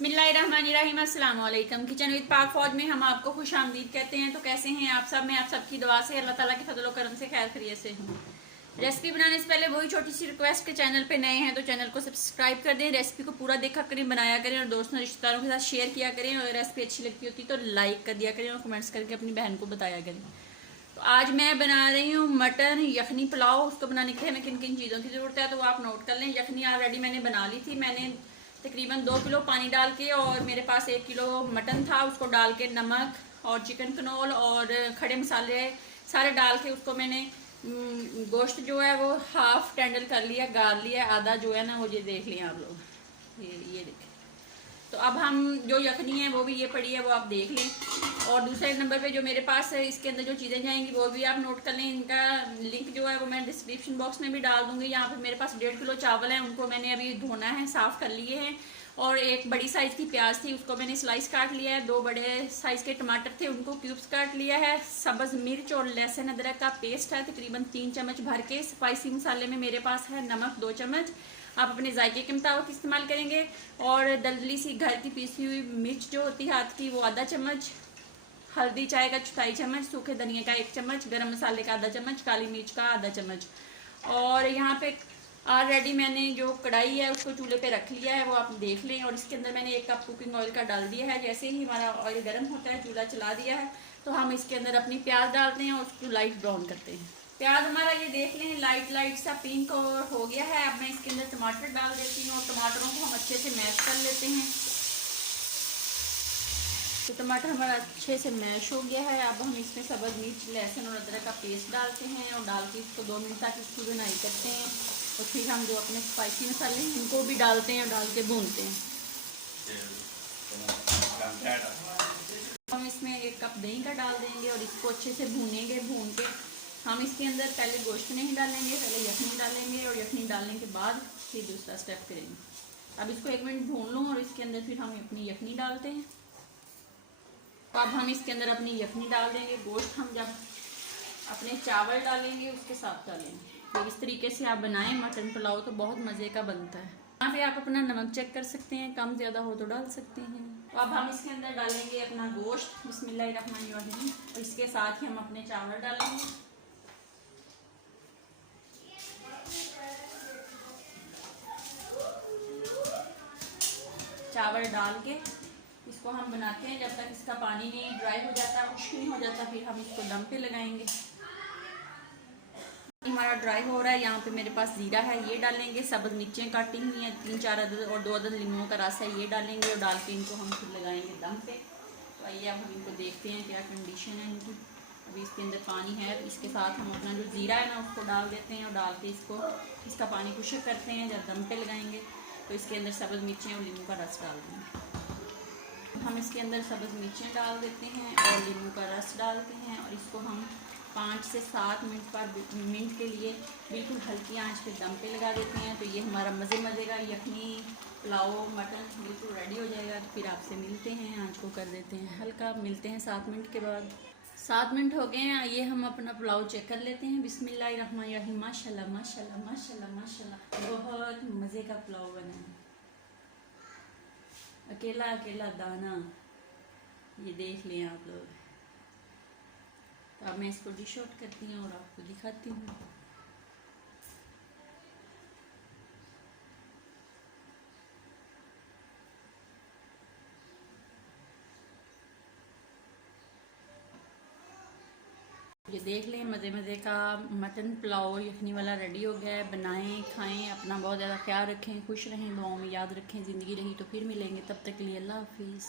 बिस्मिल्लाहिर्रहमानिर्रहीम अस्सलाम वालेकुम। किचन विद पाक फौज में हम आपको खुश आमदीद कहते हैं। तो कैसे हैं आप सब? मैं आप सबकी दुआ से अल्लाह ताला के फजल करम से खैर खैरियत से हूँ। रेसिपी बनाने से पहले वही छोटी सी रिक्वेस्ट के चैनल पे नए हैं तो चैनल को सब्सक्राइब कर दें, रेसिपी को पूरा देखा करें, बनाया करें और दोस्तों रिश्तेदारों के साथ शेयर किया करें। और रेसिपी अच्छी लगती होती तो लाइक कर दिया करें और कमेंट्स करके अपनी बहन को बताया करें। तो आज मैं बना रही हूँ मटन यखनी पुलाव। उसको बनाने के लिए हमें किन किन चीज़ों की ज़रूरत है तो वो आप नोट कर लें। यखनी ऑलरेडी मैंने बना ली थी। मैंने तकरीबन 2 किलो पानी डाल के और मेरे पास 1 किलो मटन था, उसको डाल के नमक और चिकन कनोल और खड़े मसाले सारे डाल के उसको मैंने गोश्त जो है वो हाफ टेंडर कर लिया, गाल लिया। आधा जो है ना वो ये देख लिया आप लोग, ये देखें। तो अब हम जो यखनी है वो भी ये पड़ी है, वो आप देख लें। और दूसरे नंबर पे जो मेरे पास है इसके अंदर जो चीज़ें जाएंगी वो भी आप नोट कर लें। इनका लिंक जो है वो मैं डिस्क्रिप्शन बॉक्स में भी डाल दूंगी। यहाँ पे मेरे पास 1.5 किलो चावल है, उनको मैंने अभी धोना है, साफ़ कर लिए हैं। और एक बड़ी साइज़ की प्याज थी, उसको मैंने स्लाइस काट लिया है। 2 बड़े साइज़ के टमाटर थे, उनको क्यूब्स काट लिया है। सब्ज़ मिर्च और लहसुन अदरक का पेस्ट है तकरीबन 3 चम्मच भर के। स्पाइसी मसाले में मेरे पास है नमक 2 चम्मच, आप अपने जायके के मुताबिक इस्तेमाल करेंगे। और दलदली सी घर की पीसी हुई मिर्च जो होती है हाथ की वो आधा चम्मच, हल्दी चाय का 1/4 चम्मच, सूखे धनिया का 1 चम्मच, गरम मसाले का आधा चम्मच, काली मिर्च का आधा चम्मच। और यहाँ पे ऑलरेडी मैंने जो कढ़ाई है उसको चूल्हे पे रख लिया है, वो आप देख लें। और इसके अंदर मैंने 1 कप कुकिंग ऑयल का डाल दिया है। जैसे ही हमारा ऑयल गर्म होता है, चूल्हा चला दिया है, तो हम इसके अंदर अपनी प्याज डालते हैं और उसको लाइट ब्राउन करते हैं। प्याज हमारा ये देख लें लाइट सा पिंक और हो गया है। अब मैं इसके अंदर टमाटर डाल देती हूँ और टमाटरों को हम अच्छे से मैश कर लेते हैं। तो टमाटर हमारा अच्छे से मैश हो गया है। अब हम इसमें सब्ज़ मिर्च, लहसुन और अदरक का पेस्ट डालते हैं और डाल के इसको 2 मिनट तक इसकी बुनाई करते हैं। और फिर हम जो अपने स्पाइसी मसाले हैं इनको भी डालते हैं और डाल के भूनते हैं। हम इसमें 1 कप दही का डाल देंगे और इसको अच्छे से भूनेंगे। भून के हम इसके अंदर पहले गोश्त नहीं डालेंगे, पहले यखनी डालेंगे और यखनी डालने के बाद फिर दूसरा स्टेप करेंगे। अब इसको 1 मिनट भून लूँ और इसके अंदर फिर हम अपनी यखनी डालते हैं। तो अब हम इसके अंदर अपनी यखनी डाल देंगे। गोश्त हम जब अपने चावल डालेंगे उसके साथ डालेंगे। तो इस तरीके से आप बनाएं मटन पुलाव, तो बहुत मज़े का बनता है। यहाँ पे आप अपना नमक चेक कर सकते हैं, कम ज़्यादा हो तो डाल सकते हैं। तो अब हम इसके अंदर डालेंगे अपना गोश्त, बिस्मिल्लाहिर्रहमानिर्रहीम। और इसके साथ ही हम अपने चावल डालेंगे। चावल डाल के इसको हम बनाते हैं जब तक इसका पानी नहीं ड्राई हो जाता, खुश्क नहीं हो जाता, फिर हम इसको दम पे लगाएंगे। हमारा ड्राई हो रहा है। यहाँ पे मेरे पास ज़ीरा है, ये डालेंगे। सब्ज़ मिर्चें काटी हुई हैं 3-4 अदद और 2 अदद लीमों का रस है, ये डालेंगे। और डाल के इनको हम फिर लगाएंगे दम पे। तो आइए अब हम इनको देखते हैं क्या कंडीशन है इनकी। अभी इसके अंदर पानी है, तो इसके साथ हम अपना जो ज़ीरा है ना उसको डाल देते हैं और डाल के इसका पानी खुश्क करते हैं। जब दम पे लगाएंगे तो इसके अंदर सब्ज़ मिर्चें और लीमू का रस डाल देंगे। हम इसके अंदर सब्ज़ मिर्चें डाल देते हैं और लीमू का रस डालते हैं और इसको हम 5 से 7 मिनट के लिए बिल्कुल हल्की आंच पे दम पे लगा देते हैं। तो ये हमारा मज़े का यखनी पुलाव मटन बिल्कुल रेडी हो जाएगा। तो फिर आपसे मिलते हैं, आंच को कर देते हैं हल्का, मिलते हैं 7 मिनट के बाद। 7 मिनट हो गए हैं। ये हम अपना पुलाव चेक कर लेते हैं। बिस्मिल्लाहिर्रहमानिर्रहीम। माशाल्लाह माशाल्लाह माशाल्लाह माशाल्लाह, बहुत मज़े का पुलाव बना है। अकेला अकेला दाना, ये देख लें आप लोग। तो अब मैं इसको डिश आउट करती हूँ और आपको दिखाती हूँ। ये देख लें मज़े का मटन पुलाव यखनी वाला रेडी हो गया है। बनाएं, खाएं, अपना बहुत ज़्यादा ख्याल रखें, खुश रहें, दुआओं में याद रखें। ज़िंदगी रही तो फिर मिलेंगे, तब तक के लिए अल्लाह हाफिज़।